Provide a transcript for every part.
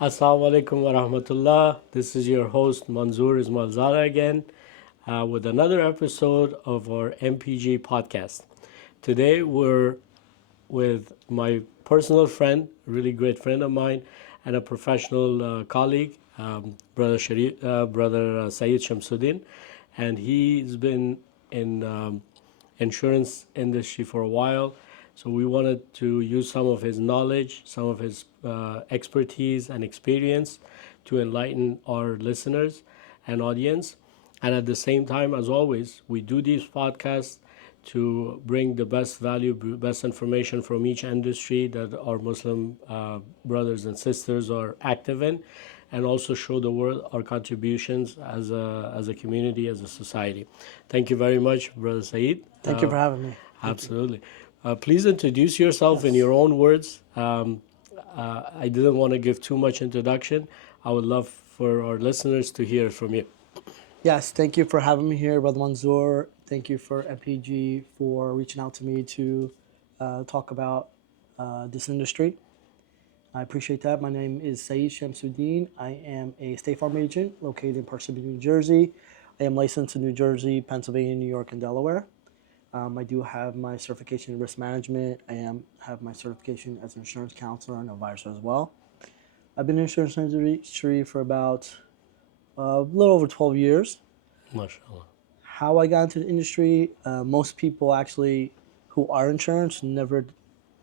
Assalamu alaikum wa rahmatullah. This is your host Manzoor Ismailzada again with another episode of our MPG podcast. Today we're with my personal friend, a really great friend of mine, and a professional colleague, Br.Said Shamsudin, and he's been in insurance industry for a while. So we wanted to use some of his knowledge, some of his expertise and experience to enlighten our listeners and audience. And at the same time, as always, we do these podcasts to bring the best value, best information from each industry that our Muslim brothers and sisters are active in, and also show the world our contributions as a community, as a society. Thank you very much, Brother Saeed. Thank you for having me. Thank you. Absolutely. Please introduce yourself in Yes. your own words. I didn't want to give too much introduction. I would love for our listeners to hear from you. Yes, thank you for having me here, Brother Manzoor. Thank you for MPG for reaching out to me to talk about this industry. I appreciate that. My name is Said Shamsudin. I am a State Farm agent located in Parsippany, New Jersey. I am licensed in New Jersey, Pennsylvania, New York, and Delaware. I do have my certification in risk management. Have my certification as an insurance counselor and advisor as well. I've been in the insurance industry for about a little over 12 years. MashaAllah. How I got into the industry, most people actually who are insurance never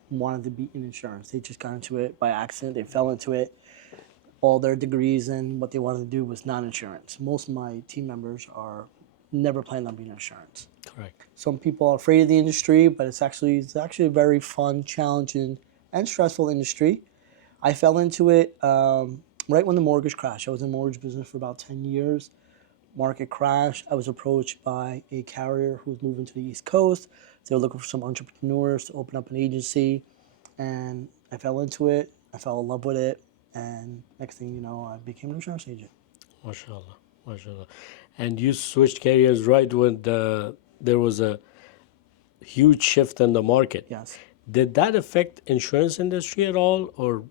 wanted to be in insurance. They just got into it by accident. They fell into it. All their degrees and what they wanted to do was non-insurance. Most of my team members are never planned on being in insurance. Correct. Some people are afraid of the industry, but it's actually a very fun, challenging, and stressful industry. I fell into it right when the mortgage crashed. I was in the mortgage business for about 10 years. Market crash. I was approached by a carrier who was moving to the East Coast. They were looking for some entrepreneurs to open up an agency, and I fell into it. I fell in love with it, and next thing you know, I became an insurance agent. MashaAllah. MashaAllah. And you switched careers right when there was a huge shift in the market. Yes. Did that affect insurance industry at all, or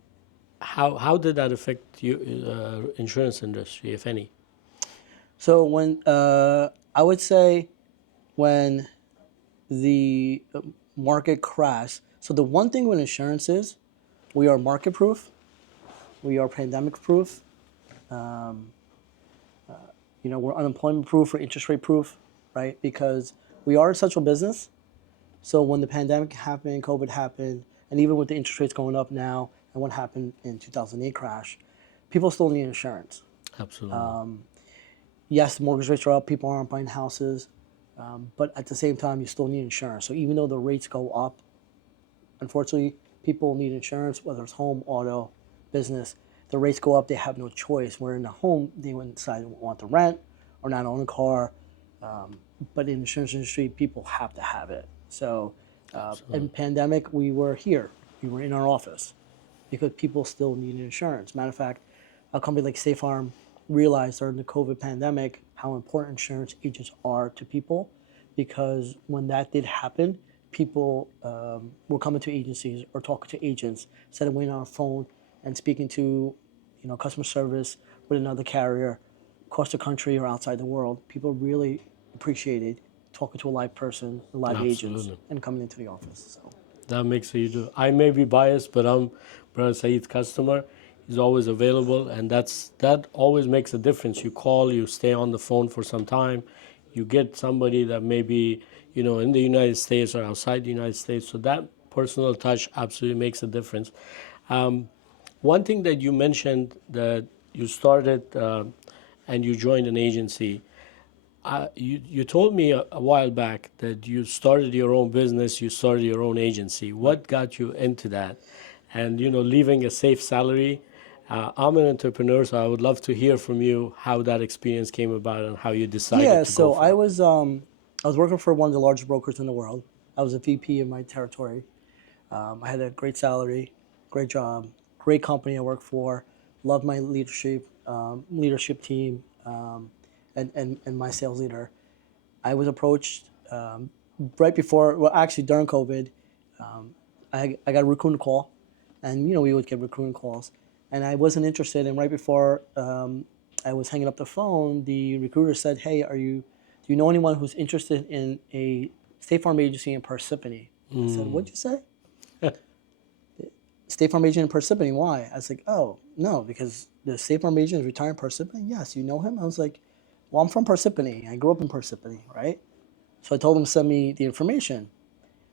how did that affect you, insurance industry, if any? So when I would say when the market crashed. So the one thing with insurance is we are market proof, we are pandemic proof, we're unemployment proof or interest rate proof, right? Because we are an essential business. So when the pandemic happened, COVID happened, and even with the interest rates going up now and what happened in 2008 crash, people still need insurance. Absolutely. Yes, the mortgage rates are up, people aren't buying houses, but at the same time, you still need insurance. So even though the rates go up, unfortunately, people need insurance, whether it's home, auto, business. The rates go up, they have no choice. Where in the home, they would decide to want to rent or not own a car. But in the insurance industry, people have to have it. So in pandemic, we were here. We were in our office because people still need insurance. Matter of fact, a company like State Farm realized during the COVID pandemic how important insurance agents are to people, because when that did happen, people were coming to agencies or talking to agents instead of waiting on a phone and speaking to, customer service with another carrier across the country or outside the world. People really appreciated talking to a live person, live agents, Absolutely. and coming into the office. So. That makes you do. I may be biased, but I'm Brother Saeed's customer. He's always available, and that always makes a difference. You call, you stay on the phone for some time, you get somebody that may be, in the United States or outside the United States. So that personal touch absolutely makes a difference. One thing that you mentioned that you started and you joined an agency. You told me a while back that you started your own business, you started your own agency. What got you into that? And leaving a safe salary. I'm an entrepreneur, so I would love to hear from you how that experience came about and how you decided Yeah, to go so for it. I was working for one of the largest brokers in the world. I was a VP in my territory. I had a great salary, great job, great company I worked for. Loved my leadership team, and my sales leader. I was approached right before, well, actually during COVID. I got a recruiting call, and we would get recruiting calls, and I wasn't interested. And right before I was hanging up the phone, the recruiter said, "Hey, do you know anyone who's interested in a State Farm agency in Parsippany?" I said, "What'd you say?" State Farm agent in Parsippany. Why? I was like, "Oh, no, because the State Farm agent is retired in Parsippany." "Yes, you know him?" I was like, "Well, I'm from Parsippany. I grew up in Parsippany, right?" So I told him to send me the information.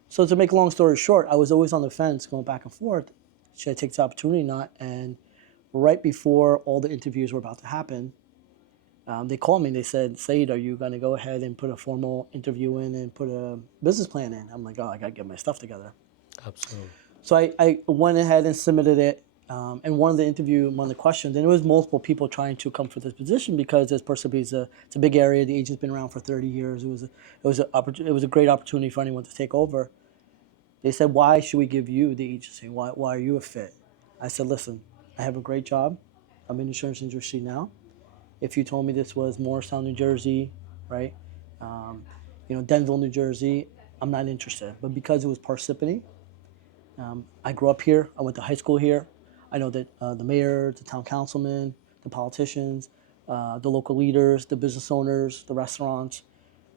So to make a long story short, I was always on the fence going back and forth. Should I take the opportunity or not? And right before all the interviews were about to happen, they called me and they said, "Said, are you going to go ahead and put a formal interview in and put a business plan in?" I'm like, "Oh, I got to get my stuff together." Absolutely. So I went ahead and submitted it. And one of the questions, and it was multiple people trying to come for this position because this person it's a big area. The agent's been around for 30 years. It was a great opportunity for anyone to take over. They said, "Why should we give you the agency? Why are you a fit?" I said, "Listen, I have a great job. I'm in the insurance industry now. If you told me this was Morristown, New Jersey, right? Um, Denville, New Jersey, I'm not interested. But because it was Parsippany, I grew up here. I went to high school here. I know that the mayor, the town councilman, the politicians, the local leaders, the business owners, the restaurants,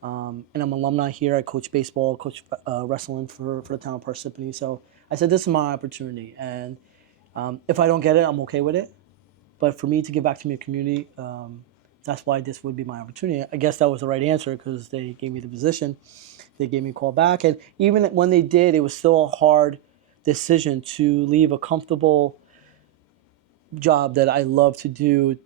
and I'm an alumni here. I coach baseball, coach wrestling for the town of Parsippany. So I said, this is my opportunity. And if I don't get it, I'm okay with it. But for me to give back to my community, that's why this would be my opportunity. I guess that was the right answer because they gave me the position. They gave me a call back. And even when they did, it was still a hard decision to leave a comfortable job that I love to do.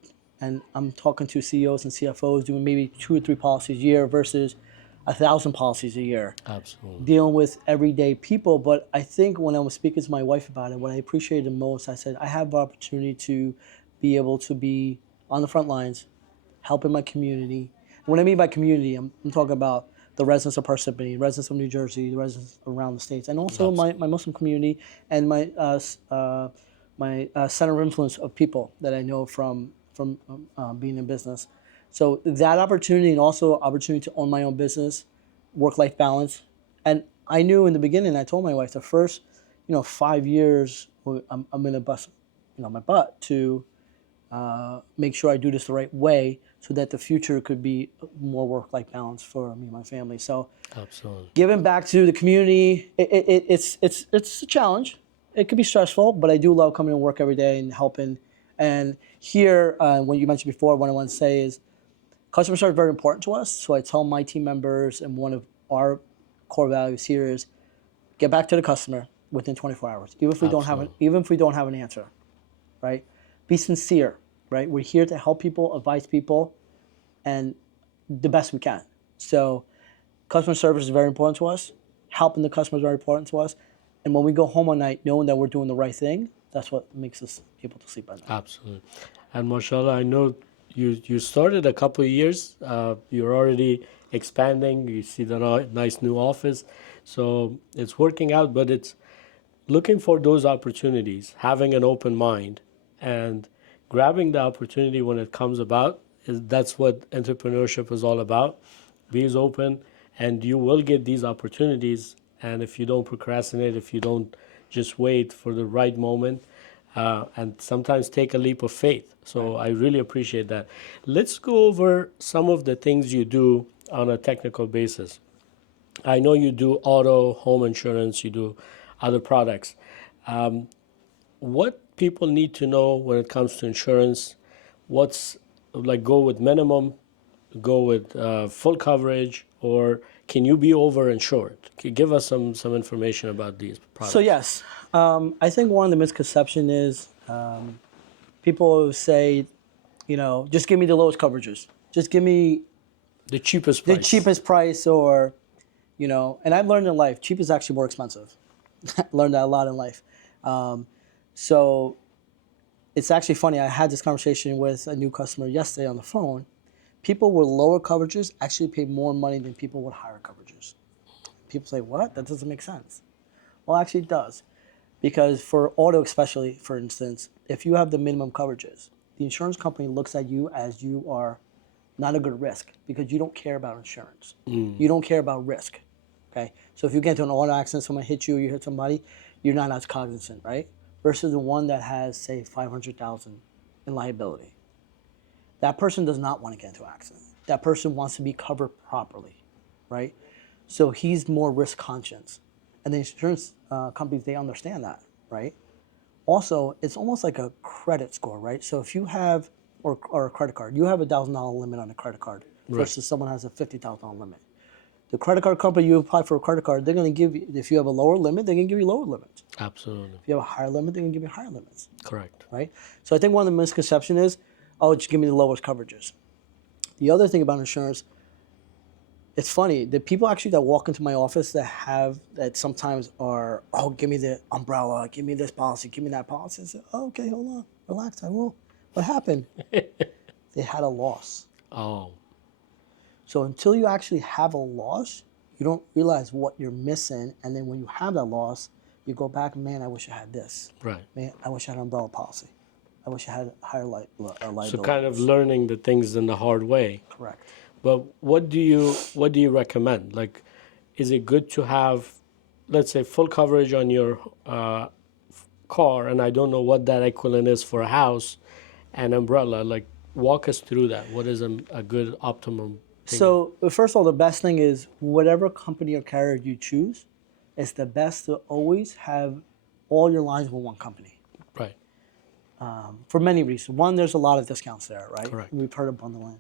And I'm talking to CEOs and CFOs doing maybe 2 or 3 policies a year versus 1,000 policies a year, Absolutely. dealing with everyday people. But I think when I was speaking to my wife about it, what I appreciated the most, I said, I have the opportunity to be able to be on the front lines, helping my community. And what I mean by community, I'm talking about the residents of Parsippany, residents of New Jersey, the residents around the states, and also my Muslim community and my center of influence of people that I know from being in business. So that opportunity and also opportunity to own my own business, work-life balance. And I knew in the beginning, I told my wife, the first 5 years, I'm going to bust my butt to make sure I do this the right way so that the future could be more work-life balance for me and my family. So Absolutely. giving back to the community, it's a challenge. It could be stressful, but I do love coming to work every day and helping. And here, what you mentioned before, what I want to say is customer service is very important to us. So I tell my team members, and one of our core values here is get back to the customer within 24 hours, even if we don't have an answer, right? Be sincere, right? We're here to help people, advise people, and the best we can. So customer service is very important to us. Helping the customer is very important to us. And when we go home at night, knowing that we're doing the right thing, that's what makes us able to sleep at night. Absolutely. And mashallah, I know you started a couple of years. You're already expanding. You see the nice new office. So it's working out, but it's looking for those opportunities, having an open mind, and grabbing the opportunity when it comes about. That's what entrepreneurship is all about. Be as open, and you will get these opportunities. And if you don't procrastinate, if you don't just wait for the right moment, and sometimes take a leap of faith. So I really appreciate that. Let's go over some of the things you do on a technical basis. I know you do auto, home insurance, you do other products. What people need to know when it comes to insurance, what's like go with minimum, go with full coverage, or can you be overinsured? Give us some information about these products. So yes, I think one of the misconceptions is people say, just give me the lowest coverages. Just give me The cheapest the price. cheapest price or, and I've learned in life, cheap is actually more expensive. Learned that a lot in life. So it's actually funny. I had this conversation with a new customer yesterday on the phone. People with lower coverages actually pay more money than people with higher coverages. People say, what? That doesn't make sense. Well, actually it does. Because for auto especially, for instance, if you have the minimum coverages, the insurance company looks at you as you are not a good risk because you don't care about insurance. You don't care about risk. Okay? So if you get into an auto accident, someone hits you, you hit somebody, you're not as cognizant, right? versus the one that has, say, 500,000 in liability. That person does not want to get into an accident. That person wants to be covered properly, right? So he's more risk conscious. And the insurance companies, they understand that, right? Also, it's almost like a credit score, right? So if you have, or a credit card, you have $1,000 limit on a credit card versus someone has a $50,000 limit. The credit card company, you apply for a credit card, they're going to give you, if you have a lower limit, they're going to give you lower limits. Absolutely. If you have a higher limit, they're going to give you higher limits. Correct. Right? So I think one of the misconceptions is, oh, just give me the lowest coverages. The other thing about insurance, it's funny, the people actually that walk into my office that sometimes are, oh, give me the umbrella, give me this policy, give me that policy. I say, oh, okay, hold on, relax, I will. What happened? They had a loss. Oh, So until you actually have a loss, you don't realize what you're missing. And then when you have that loss, you go back, man, I wish I had this. right. Man, I wish I had an umbrella policy. I wish I had higher liability. So kind of learning the things in the hard way. Correct. But what do you recommend? Like, is it good to have, let's say, full coverage on your car, and I don't know what that equivalent is for a house, and umbrella? Like, walk us through that. What is a good optimum thing? So first of all, the best thing is whatever company or carrier you choose, it's the best to always have all your lines with one company. Right. For many reasons. One, there's a lot of discounts there, right? Correct. We've heard of bundling.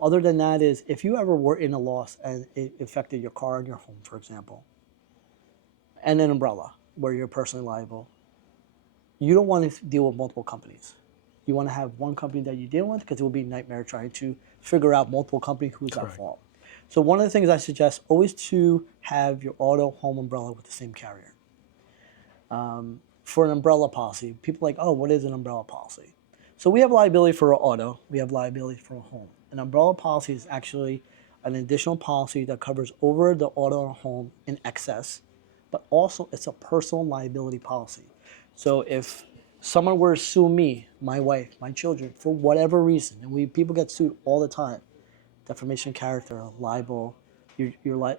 Other than that is, if you ever were in a loss and it affected your car and your home, for example, and an umbrella where you're personally liable, you don't want to deal with multiple companies. You want to have one company that you deal with because it will be a nightmare trying to figure out multiple companies who's at fault. So one of the things I suggest always to have your auto, home, umbrella with the same carrier. For an umbrella policy, people are like, oh, what is an umbrella policy? So we have liability for our auto, we have liability for a home. An umbrella policy is actually an additional policy that covers over the auto or home in excess, but also it's a personal liability policy. So if someone were to sue me, my wife, my children, for whatever reason, and people get sued all the time, defamation of character, libel, your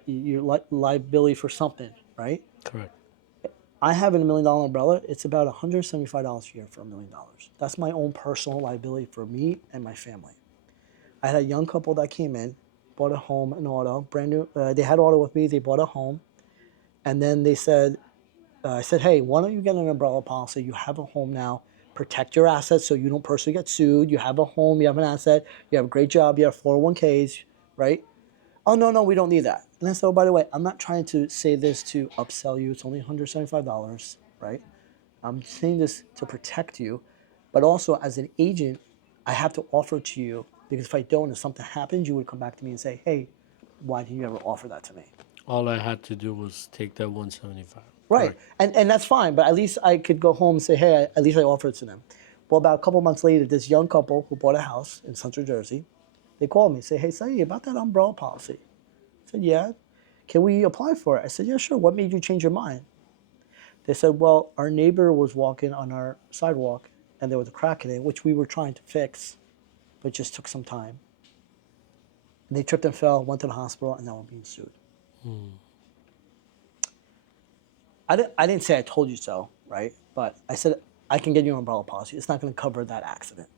liability for something, right? Correct. I have a $1 million umbrella. It's about $175 a year for $1 million. That's my own personal liability for me and my family. I had a young couple that came in, bought a home, an auto, brand new. They had auto with me. They bought a home, and then they said, I said, hey, why don't you get an umbrella policy? You have a home now. Protect your assets so you don't personally get sued. You have a home. You have an asset. You have a great job. You have 401ks, right? Oh, no, we don't need that. And I said, oh, by the way, I'm not trying to say this to upsell you. It's only $175, right? I'm saying this to protect you. But also, as an agent, I have to offer to you, because if I don't, if something happens, you would come back to me and say, hey, why didn't you ever offer that to me? All I had to do was take that 175. Right. And that's fine, but at least I could go home and say, hey, at least I offered it to them. Well, about a couple months later, this young couple who bought a house in Central Jersey, they called me and say, hey, Saeed, about that umbrella policy. I said, yeah. Can we apply for it? I said, yeah, sure. What made you change your mind? They said, well, our neighbor was walking on our sidewalk and there was a crack in it, which we were trying to fix, but it just took some time. And they tripped and fell, went to the hospital, and now we're being sued. I didn't say I told you so, right? But I said, I can get you an umbrella policy. It's not going to cover that accident.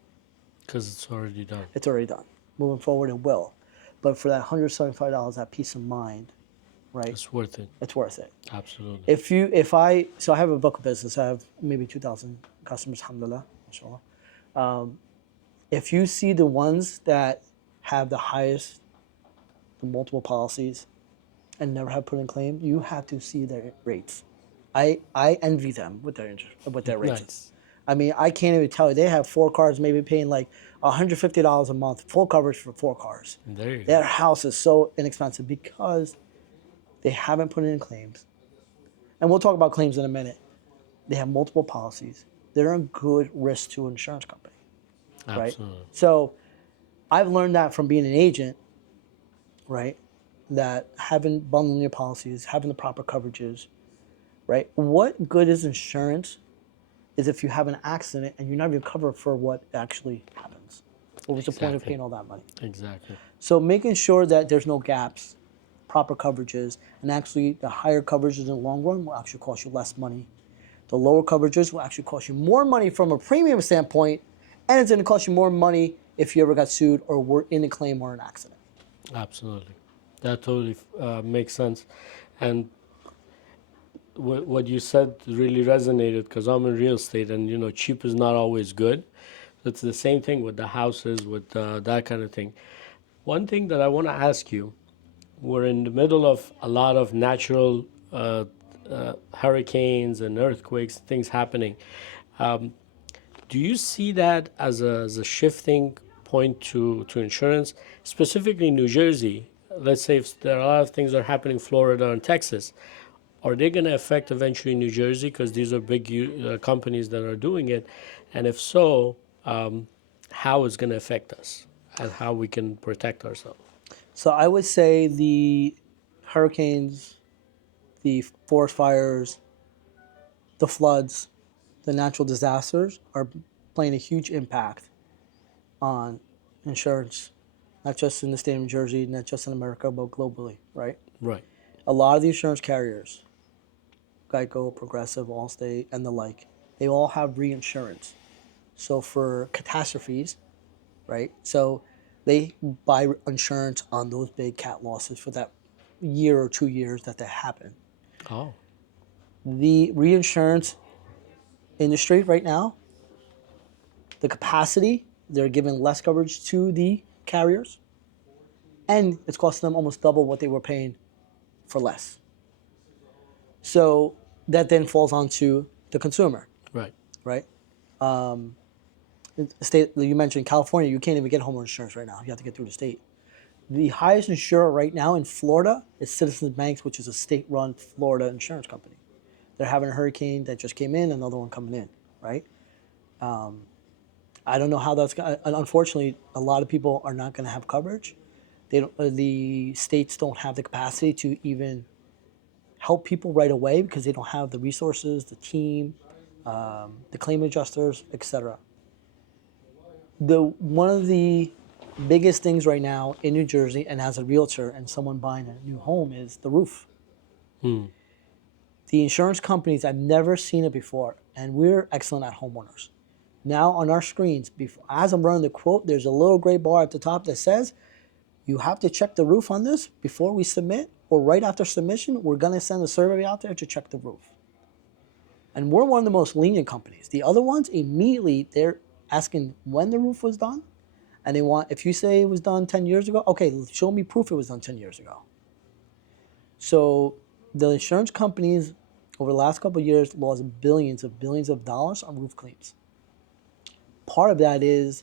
Because it's already done. It's already done. Moving forward, it will. But for that $175, that peace of mind, right? It's worth it. It's worth it. Absolutely. So I have a book of business. I have maybe 2,000 customers, alhamdulillah, mashallah. If you see the ones that have the highest, the multiple policies, and never have put in claim, you have to see their rates. I envy them with their rates. Nice. I mean, I can't even tell you. They have 4 cars, maybe paying like $150 a month, full coverage for 4 cars. There you go. Their house is so inexpensive because they haven't put in claims. And we'll talk about claims in a minute. They have multiple policies. They're a good risk to an insurance company. Right? Absolutely. So I've learned that from being an agent, right? That having bundling your policies, having the proper coverages, right? What good is insurance is if you have an accident and you're not even covered for what actually happens. What was the point of paying all that money? Exactly. So making sure that there's no gaps, proper coverages, and actually the higher coverages in the long run will actually cost you less money The lower coverages will actually cost you more money from a premium standpoint, and it's going to cost you more money if you ever got sued or were in a claim or an accident. Absolutely. That totally makes sense. And what you said really resonated because I'm in real estate, and cheap is not always good. It's the same thing with the houses, with that kind of thing. One thing that I want to ask you, we're in the middle of a lot of natural hurricanes and earthquakes, things happening. Do you see that as a shifting point to insurance, specifically New Jersey? Let's say if there are a lot of things that are happening in Florida and Texas. Are they going to affect eventually New Jersey because these are big companies that are doing it? And if so, how it's going to affect us and how we can protect ourselves? So I would say the hurricanes, the forest fires, the floods, the natural disasters are playing a huge impact on insurance, not just in the state of New Jersey, not just in America, but globally, right? Right. A lot of the insurance carriers, Geico, Progressive, Allstate, and the like, they all have reinsurance. So for catastrophes, right? So they buy insurance on those big cat losses for that year or 2 years that they happen. Oh, The reinsurance industry right now, the capacity, they're giving less coverage to the carriers, and it's costing them almost double what they were paying for less. So that then falls onto the consumer, right. right? The state you mentioned, California, you can't even get homeowner insurance right now. You have to get through the state. The highest insurer right now in Florida is Citizens Bank, which is a state-run Florida insurance company. They're having a hurricane that just came in, another one coming in, right? I don't know how that's going. Unfortunately, a lot of people are not going to have coverage. They don't. The states don't have the capacity to even help people right away because they don't have the resources, the team, the claim adjusters, etc. The one of the biggest things right now in New Jersey, and as a realtor and someone buying a new home, is the roof. The insurance companies, I've never seen it before, and we're excellent at homeowners. Now on our screens, as I'm running the quote, there's a little gray bar at the top that says, you have to check the roof on this before we submit, or right after submission, we're going to send a survey out there to check the roof. And we're one of the most lenient companies. The other ones, immediately, they're asking when the roof was done, and they want, if you say it was done 10 years ago, okay, show me proof it was done 10 years ago. So the insurance companies over the last couple of years lost billions of dollars on roof claims. Part of that is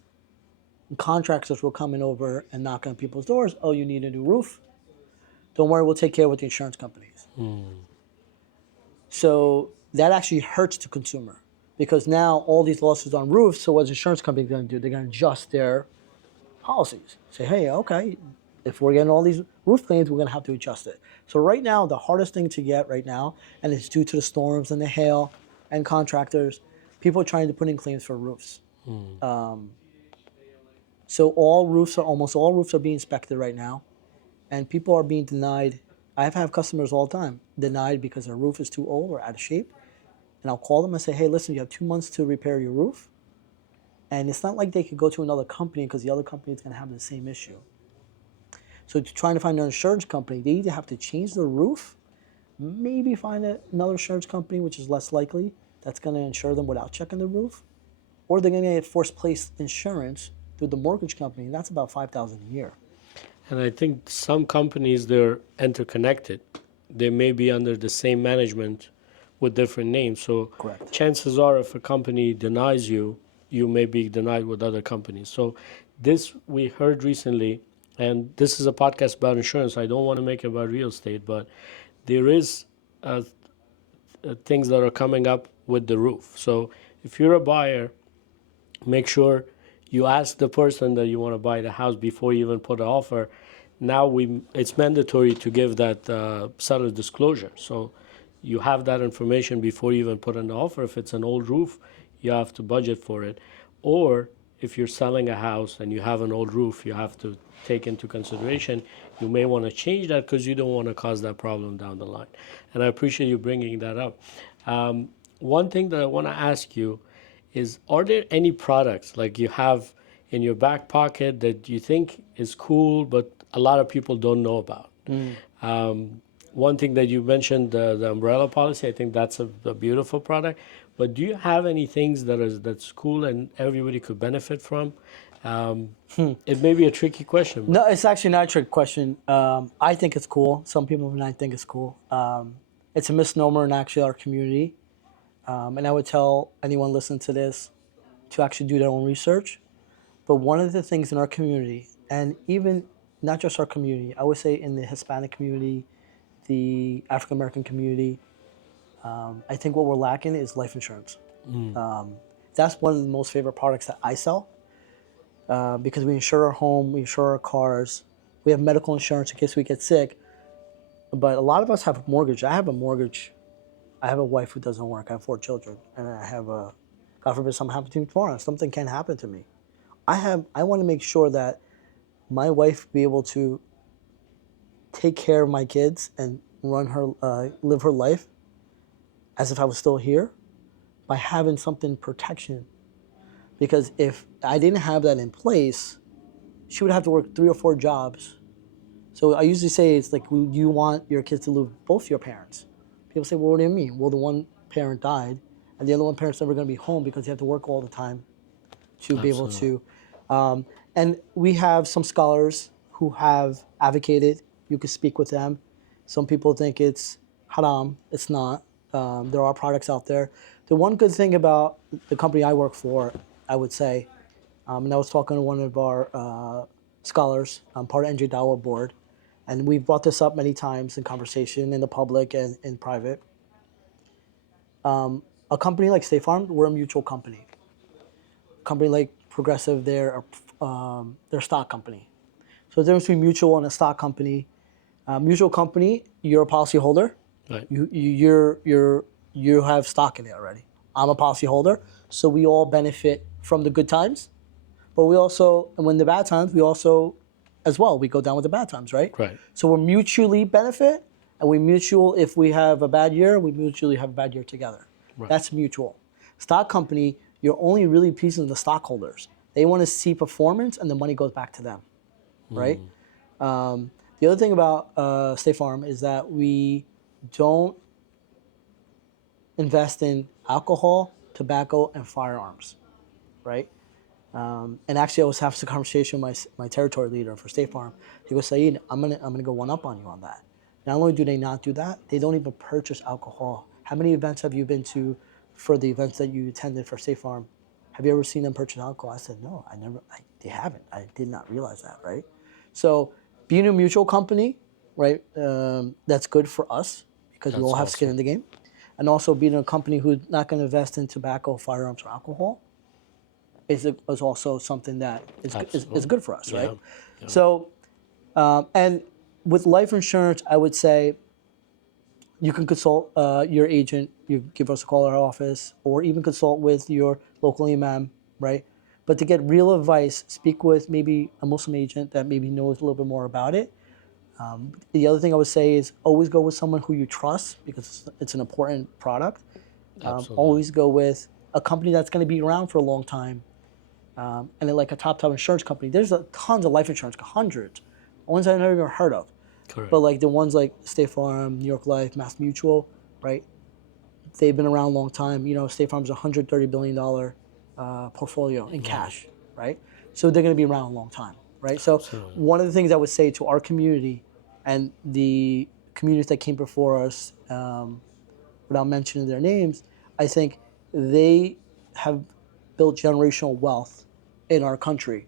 contractors were coming over and knocking on people's doors. Oh, you need a new roof? Don't worry, we'll take care with the insurance companies. So that actually hurts the consumer because now all these losses on roofs, so what's the insurance company going to do? They're going to adjust their policies. Say, hey, okay, if we're getting all these roof claims, we're going to have to adjust it. So right now, the hardest thing to get right now, and it's due to the storms and the hail and contractors, people are trying to put in claims for roofs. So almost all roofs are being inspected right now, and people are being denied. I have customers all the time denied because their roof is too old or out of shape, and I'll call them and say, hey, listen, you have 2 months to repair your roof, and it's not like they could go to another company because the other company is going to have the same issue. So trying to find an insurance company, they either have to change the roof, maybe find another insurance company, which is less likely, that's going to insure them without checking the roof, or they're going to get forced place insurance through the mortgage company, and that's about $5,000 a year. And I think some companies, they're interconnected. They may be under the same management with different names. So Correct. chances are if a company denies you, you may be denied with other companies. So this we heard recently, and this is a podcast about insurance. I don't want to make it about real estate, but there is things that are coming up with the roof. So if you're a buyer, make sure you ask the person that you want to buy the house before you even put an offer. Now it's mandatory to give that seller disclosure. So you have that information before you even put an offer. If it's an old roof, you have to budget for it. Or if you're selling a house and you have an old roof, you have to take into consideration you may want to change that because you don't want to cause that problem down the line. And I appreciate you bringing that up. one thing that I want to ask you is, are there any products like you have in your back pocket that you think is cool, but a lot of people don't know about? One thing that you mentioned, the umbrella policy, I think that's a beautiful product. But do you have any things that's cool and everybody could benefit from? It may be a tricky question, but No, it's actually not a trick question. I think it's cool. Some people might think it's cool. It's a misnomer in actually our community. And I would tell anyone listening to this to actually do their own research. But one of the things in our community, and even not just our community, I would say in the Hispanic community, the African American community, I think what we're lacking is life insurance. That's one of the most favorite products that I sell because we insure our home, we insure our cars, we have medical insurance in case we get sick. But a lot of us have a mortgage. I have a mortgage. I have a wife who doesn't work. I have 4 children, and I have a, God forbid, something happens to me tomorrow. Something can happen to me. I want to make sure that my wife be able to take care of my kids and live her life as if I was still here by having something protection. Because if I didn't have that in place, she would have to work 3 or 4 jobs. So I usually say it's like you want your kids to live with both your parents. People say, well, what do you mean? Well, the one parent died, and the other one parent's never going to be home because you have to work all the time to be able to. And we have some scholars who have advocated. You could speak with them. Some people think it's haram. It's not. There are products out there. The one good thing about the company I work for, I would say, and I was talking to one of our scholars, I'm part of NJ Dawa board, and we've brought this up many times in conversation in the public and in private. A company like State Farm, we're a mutual company. A company like Progressive, they're a stock company. So the difference between mutual and a stock company, mutual company, you're a policyholder. right, You have stock in it already. I'm a policyholder, so we all benefit from the good times. But we also, and when the bad times, we also, as well, we go down with the bad times, right? right, So we're mutually benefit, and if we have a bad year, we mutually have a bad year together. right. That's mutual. Stock company, you're only really pleasing the stockholders. They want to see performance, and the money goes back to them, right? The other thing about State Farm is that we don't invest in alcohol, tobacco, and firearms, right? And actually, I was having a conversation with my territory leader for State Farm. He goes, Saeed, I'm gonna go one up on you on that. Not only do they not do that, they don't even purchase alcohol. How many events have you been to for the events that you attended for State Farm? Have you ever seen them purchase alcohol? I said, no, I never. They haven't. I did not realize that, right? So being a mutual company, right, that's good for us because we That's all have skin awesome. in the game. And also being a company who's not going to invest in tobacco, firearms, or alcohol is also something that is good for us, right? Yeah. So, and with life insurance, I would say you can consult your agent. You give us a call at our office, or even consult with your local imam, right? But to get real advice, speak with maybe a Muslim agent that maybe knows a little bit more about it. The other thing I would say is always go with someone who you trust because it's an important product. Absolutely. Always go with a company that's going to be around for a long time. And then like a top insurance company, there's tons of life insurance, hundreds, ones I've never even heard of. Correct. But like the ones like State Farm, New York Life, Mass Mutual, right? They've been around a long time. You know, State Farm's $130 billion portfolio in cash, right? So they're going to be around a long time, right? So Absolutely. one of the things I would say to our community and the communities that came before us, without mentioning their names, I think they have built generational wealth in our country.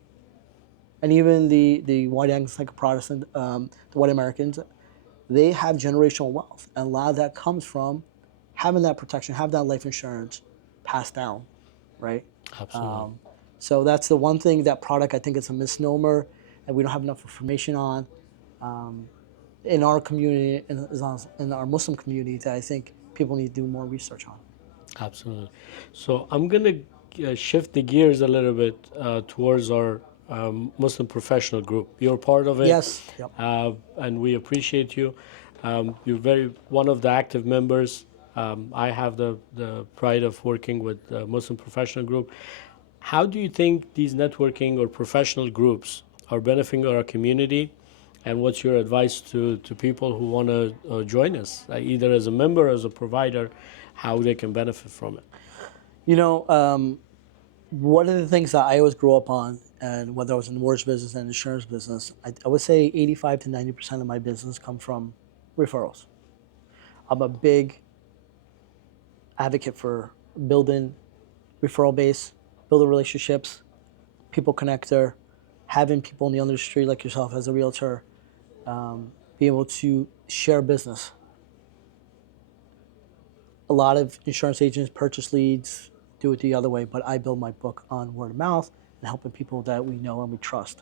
And even the white Anglophone like Protestant, the white Americans, they have generational wealth. And a lot of that comes from having that protection, have that life insurance passed down, right? Absolutely. So that's the one thing, that product, I think it's a misnomer and we don't have enough information on in our community, in our Muslim community, that I think people need to do more research on. Absolutely. So I'm going to shift the gears a little bit towards our Muslim professional group. You're part of it, Yes. Yep. and we appreciate you. You're one of the active members. I have the pride of working with the Muslim Professional Group. How do you think these networking or professional groups are benefiting our community? And what's your advice to people who want to join us, either as a member or as a provider, how they can benefit from it? You know, one of the things that I always grew up on, and whether I was in the mortgage business and insurance business, I would say 85 to 90% of my business come from referrals. I'm a big advocate for building referral base, building relationships, people connector, having people in the industry like yourself as a realtor, be able to share business. A lot of insurance agents purchase leads, do it the other way, but I build my book on word of mouth and helping people that we know and we trust.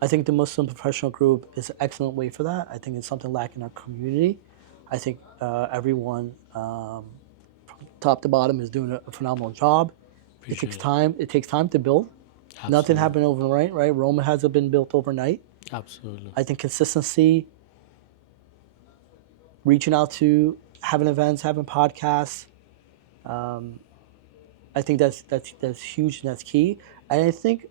I think the Muslim Professional Group is an excellent way for that. I think it's something lacking in our community. I think everyone, top to bottom, is doing a phenomenal job. It takes time. It takes time to build. Absolutely. Nothing happened overnight, right? Rome hasn't been built overnight. Absolutely. I think consistency, reaching out to, having events, having podcasts. I think that's huge and that's key. And I think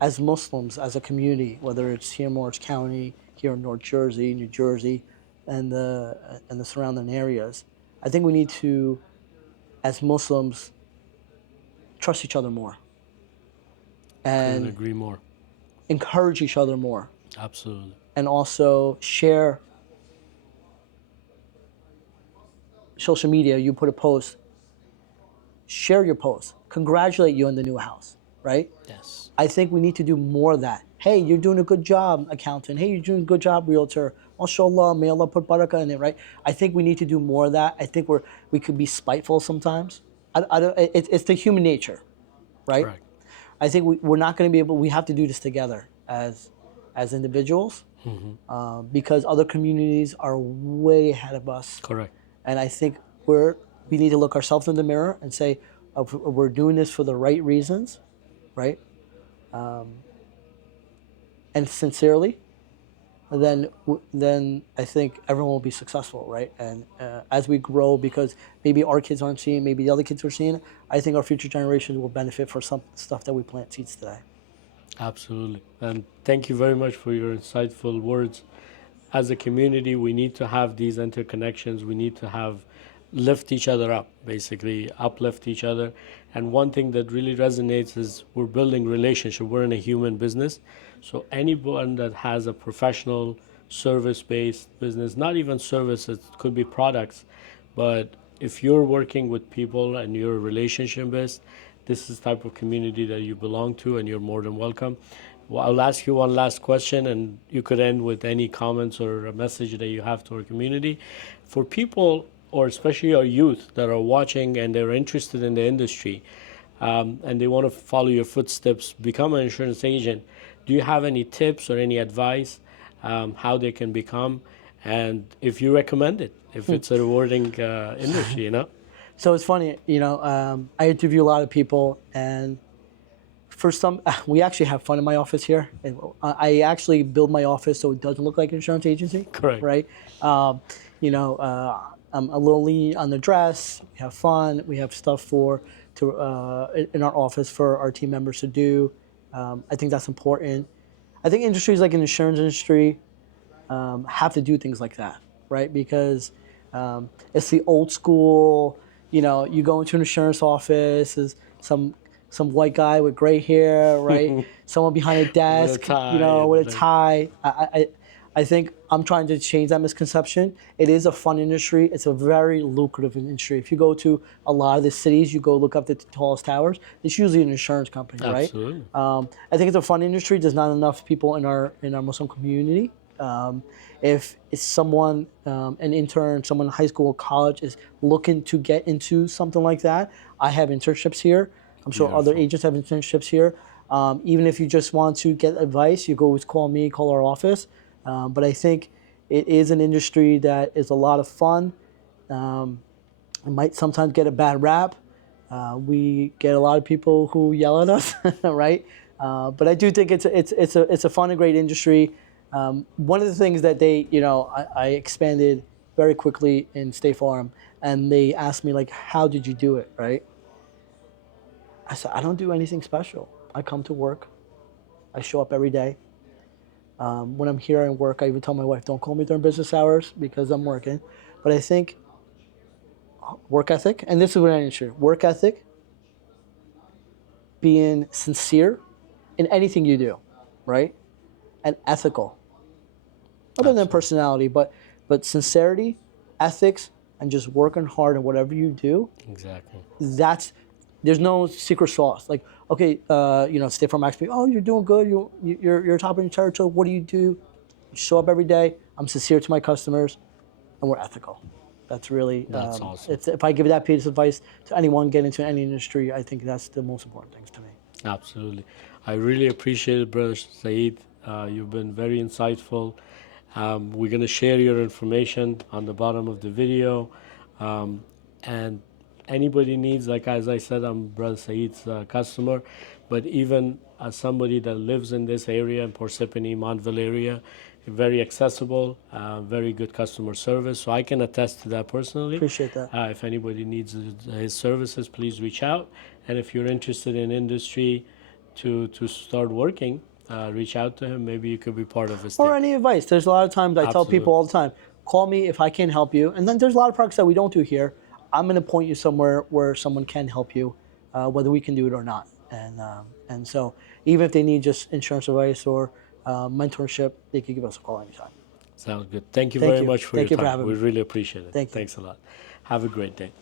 as Muslims, as a community, whether it's here in Morris County, here in North Jersey, New Jersey, and the surrounding areas, I think we need to, as Muslims, trust each other more Couldn't and agree more. encourage each other more, Absolutely. and also share social media. You put a post, share your post, congratulate you on the new house, right? Yes. I think we need to do more of that. Hey, you're doing a good job, accountant. Hey, you're doing a good job, realtor. MashaAllah, may Allah put barakah in it, right? I think we need to do more of that. I think we could be spiteful sometimes. It's the human nature, right? Correct. I think we're not going to be able. We have to do this together as individuals, because other communities are way ahead of us. Correct. And I think we need to look ourselves in the mirror and say, if we're doing this for the right reasons, right? And sincerely, then I think everyone will be successful, right? And as we grow, because maybe our kids aren't seeing, maybe the other kids are seeing, I think our future generations will benefit for some stuff that we plant seeds today. Absolutely. And thank you very much for your insightful words. As a community, we need to have these interconnections. We need to have lift each other up, basically uplift each other. And one thing that really resonates is we're building relationship. We're in a human business. So anyone that has a professional service-based business, not even services, it could be products, but if you're working with people and you're relationship-based, this is the type of community that you belong to, and you're more than welcome. Well, I'll ask you one last question, and you could end with any comments or a message that you have to our community. For people, or especially our youth that are watching and they're interested in the industry, and they want to follow your footsteps, become an insurance agent, do you have any tips or any advice how they can become, and if you recommend it, if it's a rewarding industry, you know? So it's funny, I interview a lot of people, and for some, we actually have fun in my office here. I actually build my office so it doesn't look like an insurance agency. Correct. Right? I'm a little lean on the dress. We have fun. We have stuff in our office for our team members to do. I think that's important. I think industries like an insurance industry have to do things like that, right? Because it's the old school. You go into an insurance office, is some white guy with gray hair, right? Someone behind a desk, with a tie. I think I'm trying to change that misconception. It is a fun industry. It's a very lucrative industry. If you go to a lot of the cities, you go look up the tallest towers, it's usually an insurance company, right? Absolutely. I think it's a fun industry. There's not enough people in our Muslim community. If it's someone, an intern, someone in high school or college is looking to get into something like that, I have internships here. I'm sure other agents have internships here. Even if you just want to get advice, you can always call me, call our office. But I think it is an industry that is a lot of fun. It might sometimes get a bad rap. We get a lot of people who yell at us, right? But I do think it's a fun and great industry. One of the things that I expanded very quickly in State Farm. and they ask me like, how did you do it, right? I said, I don't do anything special. I come to work. I show up every day. When I'm here and work, I even tell my wife, don't call me during business hours because I'm working. But I think work ethic, and this is what I ensure, work ethic, being sincere in anything you do, right? And ethical. Other than Absolutely. personality, but sincerity, ethics, and just working hard in whatever you do, Exactly. that's there's no secret sauce. Like, okay, State Farm asks me, oh, you're doing good. You're top of your territory. What do? You show up every day. I'm sincere to my customers, and we're ethical. That's really, That's awesome. if I give that piece of advice to anyone getting into any industry, I think that's the most important things to me. Absolutely. I really appreciate it, Brother Saeed. You've been very insightful. We're going to share your information on the bottom of the video. And anybody needs, like as I said, I'm Brother Saeed's customer, but even as somebody that lives in this area, in Parsippany, Montville area, very accessible, very good customer service. So I can attest to that personally. Appreciate that. If anybody needs his services, please reach out. And if you're interested in industry to start working, reach out to him. Maybe you could be part of his Or team. any advice. There's a lot of times I tell people Absolutely. all the time, call me if I can help you. And then there's a lot of products that we don't do here. I'm going to point you somewhere where someone can help you, whether we can do it or not. And so even if they need just insurance advice or mentorship, they can give us a call anytime. Sounds good. Thank you Thank very you. much for Thank your you for time. having We me. really appreciate it. Thank you. Thanks a lot. Have a great day.